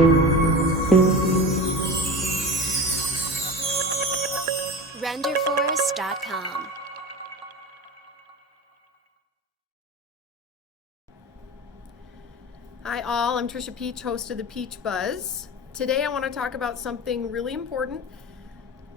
RenderForest.com. Hi all, I'm Trisha Peach, host of the Peach Buzz. Today I want to talk about something really important,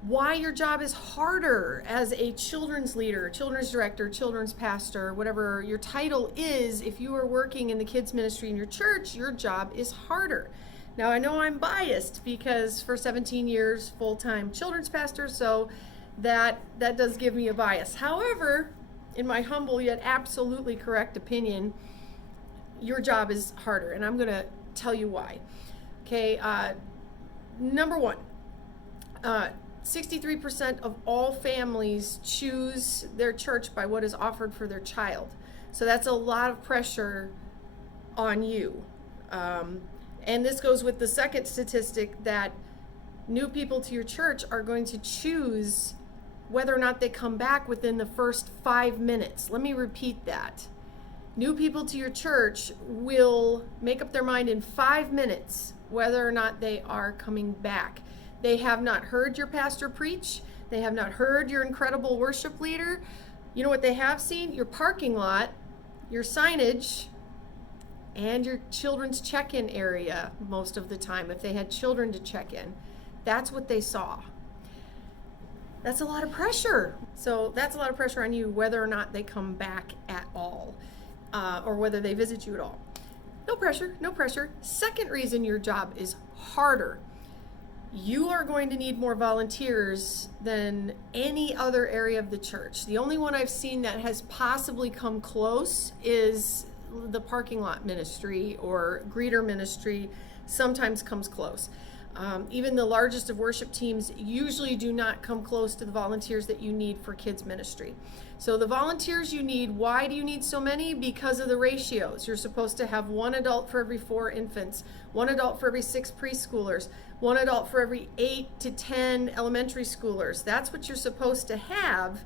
why your job is harder as a children's leader, children's director, children's pastor, whatever your title is. If you are working in the kids ministry in your church, your job is harder. Now I know I'm biased because for 17 years full-time children's pastor, so that does give me a bias. However, in my humble yet absolutely correct opinion, your job is harder, and I'm going to tell you why. Okay, number one, 63% of all families choose their church by what is offered for their child. So that's a lot of pressure on you. And this goes with the second statistic that new people to your church are going to choose whether or not they come back within the first 5 minutes. Let me repeat that. New people to your church will make up their mind in 5 minutes whether or not they are coming back. They have not heard your pastor preach. They have not heard your incredible worship leader. You know what they have seen? Your parking lot, your signage, and your children's check-in area most of the time, if they had children to check in. That's what they saw. That's a lot of pressure. So that's a lot of pressure on you whether or not they come back at all. Or whether they visit you at all. No pressure, no pressure. Second reason your job is harder. You are going to need more volunteers than any other area of the church. The only one I've seen that has possibly come close is the parking lot ministry or greeter ministry sometimes comes close. Even the largest of worship teams usually do not come close to the volunteers that you need for kids ministry. So the volunteers you need, why do you need so many? Because of the ratios. You're supposed to have 1 adult for every 4 infants, 1 adult for every 6 preschoolers, 1 adult for every 8 to 10 elementary schoolers. That's what you're supposed to have.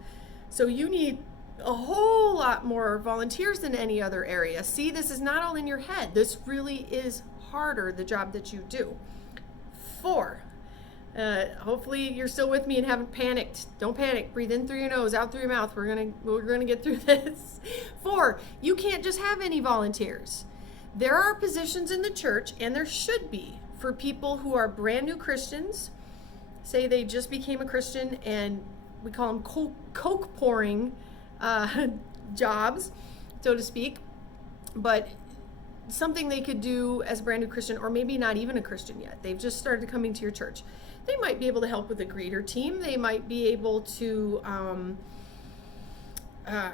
So you need a whole lot more volunteers than any other area. See, this is not all in your head. This really is harder, the job that you do. 4, hopefully you're still with me and haven't panicked. Don't panic. Breathe in through your nose, out through your mouth. We're gonna get through this. 4, you can't just have any volunteers. There are positions in the church, and there should be, for people who are brand new Christians. Say they just became a Christian, and we call them coke pouring jobs, so to speak. But something they could do as a brand new Christian, or maybe not even a Christian yet. They've just started coming to your church. They might be able to help with the greeter team. They might be able to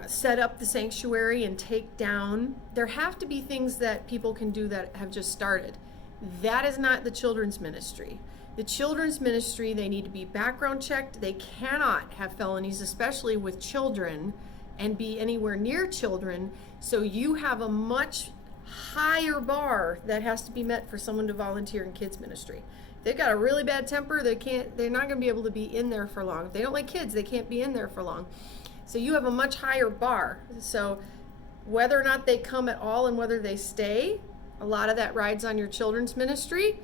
set up the sanctuary and take down. There have to be things that people can do that have just started. That is not the children's ministry. The children's ministry, they need to be background checked. They cannot have felonies, especially with children, and be anywhere near children. So you have a much higher bar that has to be met for someone to volunteer in kids ministry. If they've got a really bad temper, they're not going to be able to be in there for long. If they don't like kids, they can't be in there for long. So you have a much higher bar. So whether or not they come at all and whether they stay, a lot of that rides on your children's ministry.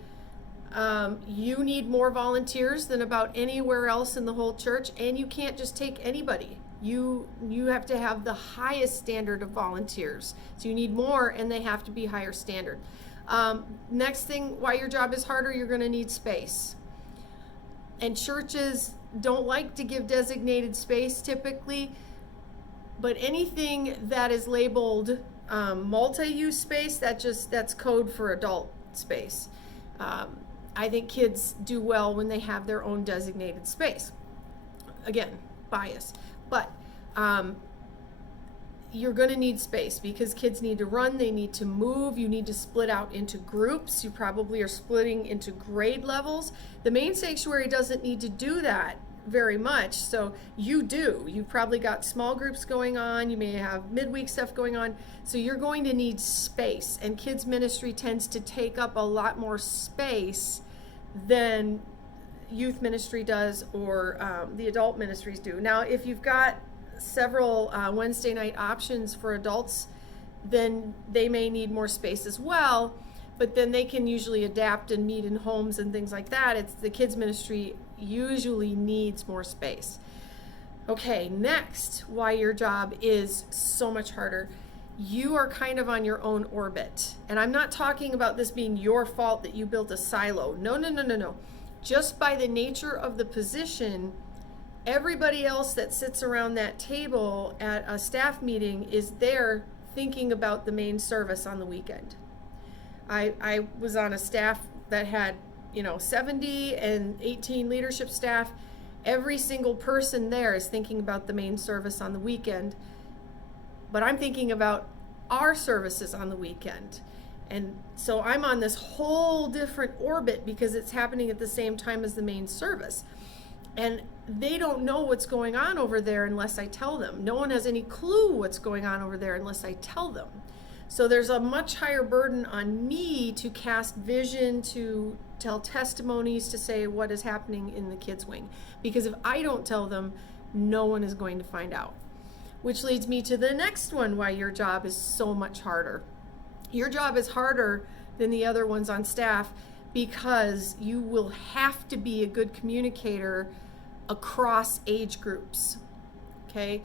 You need more volunteers than about anywhere else in the whole church, and you can't just take anybody. You have to have the highest standard of volunteers. So you need more, and they have to be higher standard. Next thing, why your job is harder, you're going to need space. And churches don't like to give designated space typically, but anything that is labeled multi-use space, that's code for adult space. I think kids do well when they have their own designated space. Again, bias. But you're going to need space because kids need to run, they need to move, you need to split out into groups. You probably are splitting into grade levels. The main sanctuary doesn't need to do that very much, so you do. You've probably got small groups going on, you may have midweek stuff going on, so you're going to need space, and kids ministry tends to take up a lot more space than youth ministry does or the adult ministries do. Now, if you've got several Wednesday night options for adults, then they may need more space as well. but then they can usually adapt and meet in homes and things like that. It's the kids ministry usually needs more space. Okay, next, why your job is so much harder. You are kind of on your own orbit. And I'm not talking about this being your fault that you built a silo. No. Just by the nature of the position, everybody else that sits around that table at a staff meeting is there thinking about the main service on the weekend. I was on a staff that had, 70 and 18 leadership staff. Every single person there is thinking about the main service on the weekend. But I'm thinking about our services on the weekend. And so I'm on this whole different orbit because it's happening at the same time as the main service. And they don't know what's going on over there unless I tell them. No one has any clue what's going on over there unless I tell them. So there's a much higher burden on me to cast vision, to tell testimonies, to say what is happening in the kids' wing. Because if I don't tell them, no one is going to find out. Which leads me to the next one, why your job is so much harder. Your job is harder than the other ones on staff because you will have to be a good communicator across age groups, okay?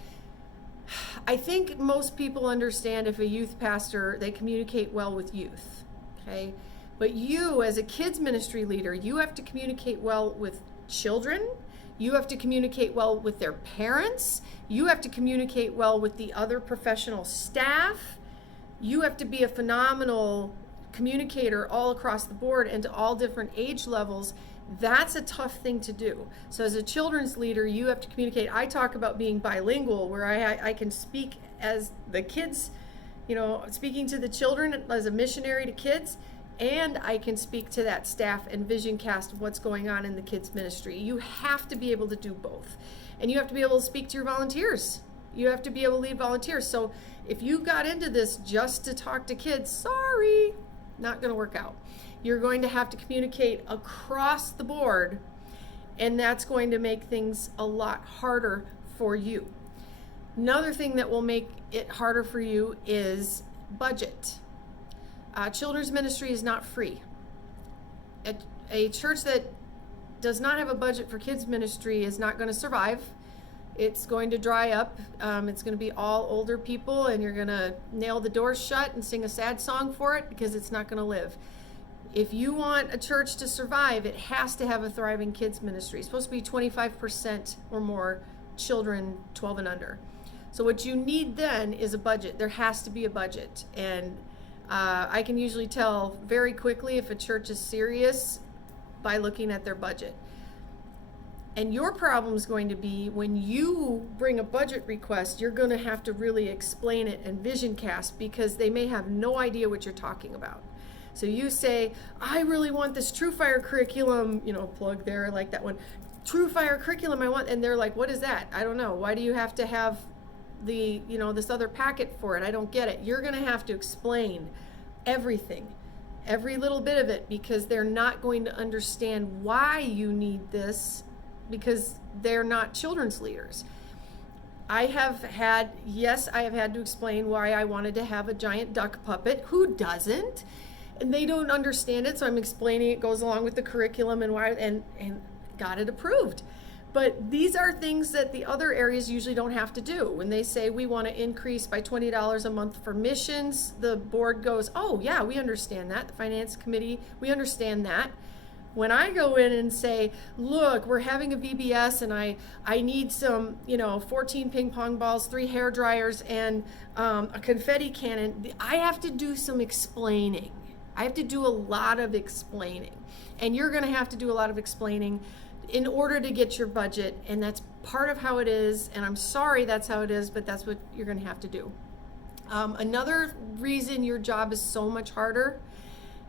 I think most people understand if a youth pastor, they communicate well with youth, okay? But you, as a kids ministry leader, you have to communicate well with children. You have to communicate well with their parents. You have to communicate well with the other professional staff. You have to be a phenomenal communicator all across the board and to all different age levels. That's a tough thing to do. So as a children's leader, you have to communicate. I talk about being bilingual, where I can speak as the kids, speaking to the children as a missionary to kids, and I can speak to that staff and vision cast of what's going on in the kids ministry. You have to be able to do both. And you have to be able to speak to your volunteers. You have to be able to lead volunteers. So if you got into this just to talk to kids, sorry, not going to work out. You're going to have to communicate across the board, and that's going to make things a lot harder for you. Another thing that will make it harder for you is budget. Children's ministry is not free. A church that does not have a budget for kids ministry is not going to survive. It's going to dry up. It's going to be all older people, and you're going to nail the doors shut and sing a sad song for it because it's not going to live. If you want a church to survive, it has to have a thriving kids ministry. It's supposed to be 25% or more children 12 and under. So what you need then is a budget. There has to be a budget. And I can usually tell very quickly if a church is serious by looking at their budget. And your problem is going to be when you bring a budget request, you're going to have to really explain it and vision cast because they may have no idea what you're talking about. So you say, I really want this True Fire curriculum, plug there, like that one. True Fire curriculum I want. And they're like, what is that? I don't know. Why do you have to have the, this other packet for it? I don't get it. You're going to have to explain everything, every little bit of it, because they're not going to understand why you need this because they're not children's leaders. I have had to explain why I wanted to have a giant duck puppet. Who doesn't? And they don't understand it, so I'm explaining it goes along with the curriculum and why, and got it approved. But these are things that the other areas usually don't have to do. When they say we want to increase by $20 a month for missions, the board goes, oh yeah, we understand that. The finance committee, we understand that. When I go in and say, look, we're having a VBS and I need some, 14 ping pong balls, 3 hair dryers, and a confetti cannon, I have to do some explaining. I have to do a lot of explaining. And you're going to have to do a lot of explaining in order to get your budget. And that's part of how it is. And I'm sorry that's how it is, but that's what you're going to have to do. Another reason your job is so much harder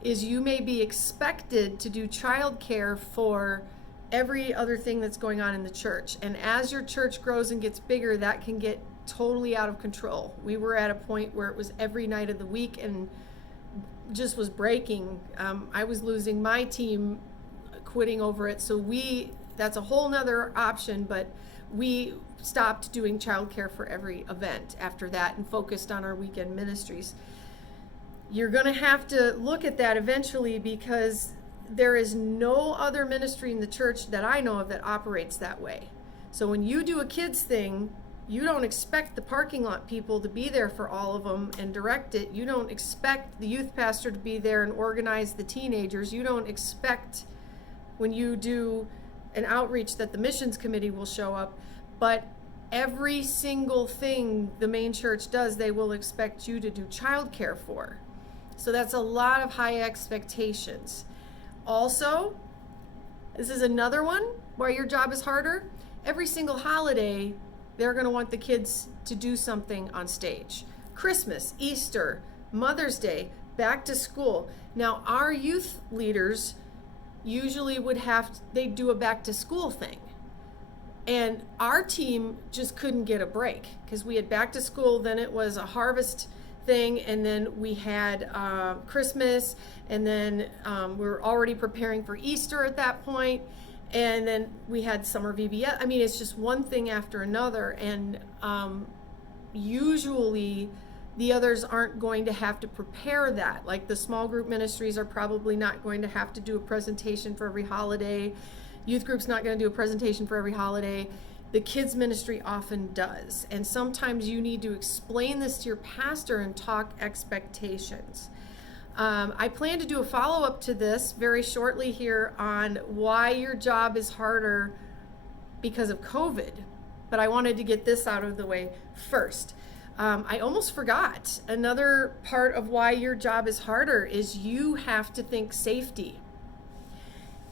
is you may be expected to do childcare for every other thing that's going on in the church. And as your church grows and gets bigger, that can get totally out of control. We were at a point where it was every night of the week and just was breaking. I was losing my team, quitting over it. So that's a whole nother option, but we stopped doing childcare for every event after that and focused on our weekend ministries. You're going to have to look at that eventually, because there is no other ministry in the church that I know of that operates that way. So when you do a kids thing, you don't expect the parking lot people to be there for all of them and direct it. You don't expect the youth pastor to be there and organize the teenagers. You don't expect, when you do an outreach, that the missions committee will show up. But every single thing the main church does, they will expect you to do childcare for. So that's a lot of high expectations. Also, this is another one where your job is harder. Every single holiday, they're going to want the kids to do something on stage. Christmas, Easter, Mother's Day, back to school. Now, our youth leaders usually they'd do a back to school thing. And our team just couldn't get a break, because we had back to school, then it was a harvest thing, and then we had Christmas, and then we were already preparing for Easter at that point, and then we had summer VBS. I mean, it's just one thing after another, and usually the others aren't going to have to prepare that. Like the small group ministries are probably not going to have to do a presentation for every holiday. Youth group's not going to do a presentation for every holiday. The kids ministry often does. And sometimes you need to explain this to your pastor and talk expectations. I plan to do a follow-up to this very shortly here on why your job is harder because of COVID. But I wanted to get this out of the way first. I almost forgot. Another part of why your job is harder is you have to think safety.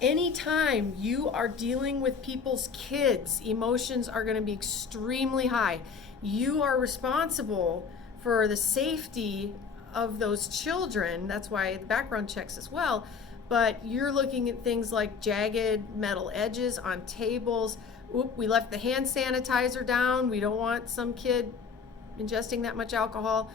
Anytime you are dealing with people's kids, emotions are going to be extremely high. You are responsible for the safety of those children. That's why the background checks as well. But you're looking at things like jagged metal edges on tables. Oop, we left the hand sanitizer down. We don't want some kid ingesting that much alcohol.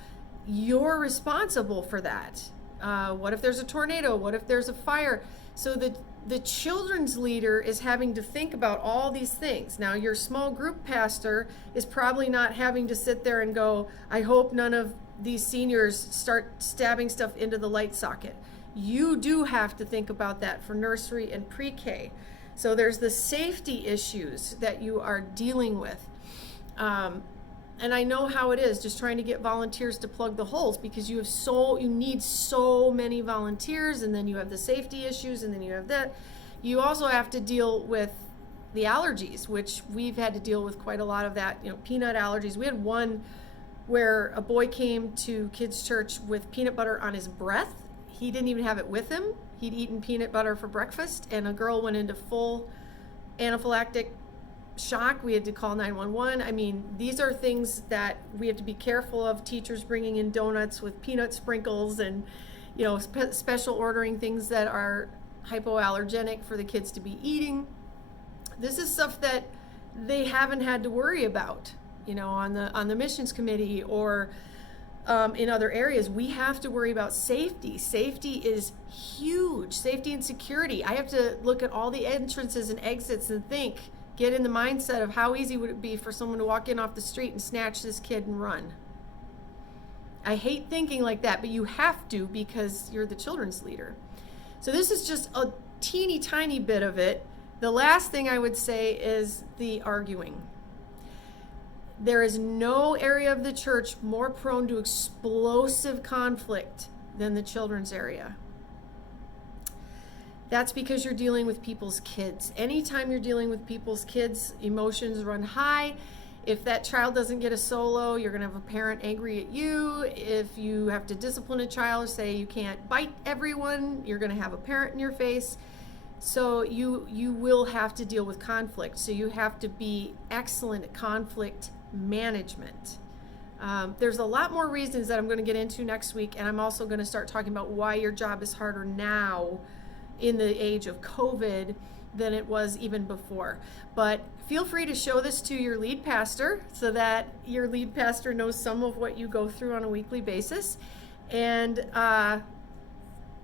You're responsible for that. What if there's a tornado? What if there's a fire? So the children's leader is having to think about all these things. Now, your small group pastor is probably not having to sit there and go, I hope none of these seniors start stabbing stuff into the light socket. You do have to think about that for nursery and pre-K. So there's the safety issues that you are dealing with. And I know how it is just trying to get volunteers to plug the holes, because you need so many volunteers, and then you have the safety issues, and then you have that. You also have to deal with the allergies, which we've had to deal with quite a lot of that, peanut allergies. We had one where a boy came to kids' church with peanut butter on his breath. He didn't even have it with him. He'd eaten peanut butter for breakfast, and a girl went into full anaphylactic shock. We had to call 911. I mean, these are things that we have to be careful of. Teachers bringing in donuts with peanut sprinkles, and special ordering things that are hypoallergenic for the kids to be eating. This is stuff that they haven't had to worry about, on the missions committee or in other areas. We have to worry about safety. Safety is huge. Safety and security. I have to look at all the entrances and exits and get in the mindset of how easy would it be for someone to walk in off the street and snatch this kid and run. I hate thinking like that, but you have to, because you're the children's leader. So this is just a teeny tiny bit of it. The last thing I would say is the arguing. There is no area of the church more prone to explosive conflict than the children's area. That's because you're dealing with people's kids. Anytime you're dealing with people's kids, emotions run high. If that child doesn't get a solo, you're going to have a parent angry at you. If you have to discipline a child, say you can't bite everyone, you're going to have a parent in your face. So you will have to deal with conflict. So you have to be excellent at conflict management. There's a lot more reasons that I'm going to get into next week, and I'm also going to start talking about why your job is harder now in the age of COVID than it was even before. But feel free to show this to your lead pastor so that your lead pastor knows some of what you go through on a weekly basis. And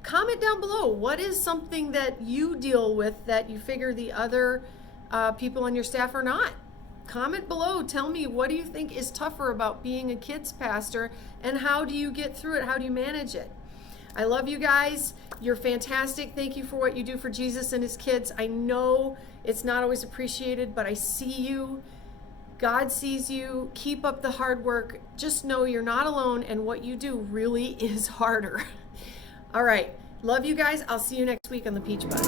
comment down below, what is something that you deal with that you figure the other people on your staff are not? Comment below. Tell me, what do you think is tougher about being a kids pastor, and how do you get through it? How do you manage it? I love you guys. You're fantastic. Thank you for what you do for Jesus and his kids. I know it's not always appreciated, but I see you. God sees you. Keep up the hard work. Just know you're not alone, and what you do really is harder. All right. Love you guys. I'll see you next week on the Peach Buzz.